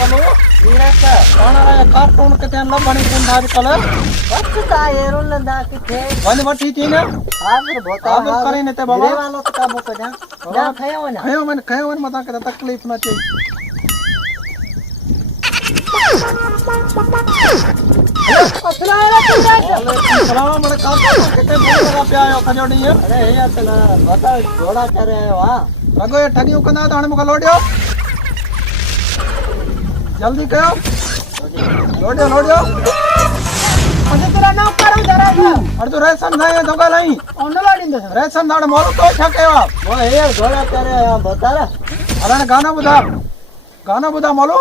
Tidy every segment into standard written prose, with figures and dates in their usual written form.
वालो कौन रहा कार्टून के तेन लबणी गुंडा कलर बच्चा ये रोलंदा किथे वन वठी थी ना आगर बोता आगर करे ने ते बाबा रे वालो तो काबू को जा जा खयो ना खयो मन मता के तकलीफ ना चाहिए सलाम बड़े कार्टून के ते बोल लगा पे आयो खजोड़ी अरे हे तना बता घोड़ा करे वा लगो ये ठगियो कना तो हण मका लोडियो जल्दी कयो लोडियो अने तेरा नाम करो जरा अरे तो रेशन थाए दोगा नहीं ओन लाडिंदो रेशन दाड़ मोल तो छकेवा वो हे घोड़ा करे बता रे अरे गाना बुधा मोलो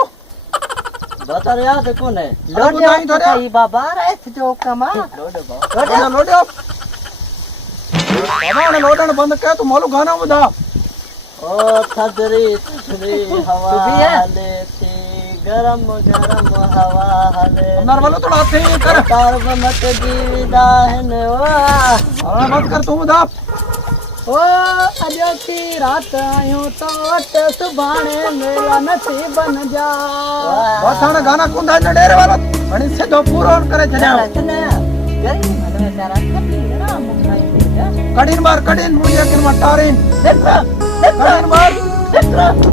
बता रे याद कोन है लोडियो थोड़ी बाबा रे जो कमा लोडियो बाबा ने लोडन बंद कर तू मोलो गाना बुधा ओ थदरी हवा लेती गरम हवा हले अंदर वालो थोड़ा हाथ ही कर तार मत दीदा है ओ अरे मत कर तू बुधा ओ अजो की रात आयो तो अट सुभाणे मेरा नसीब बन जा बस हाणे गाना कुंदा न डेरे वाला हणी सीधो पूरो करे छड्या कड़ीन मार मुड़िया किन मार टारिन कड़ीन मार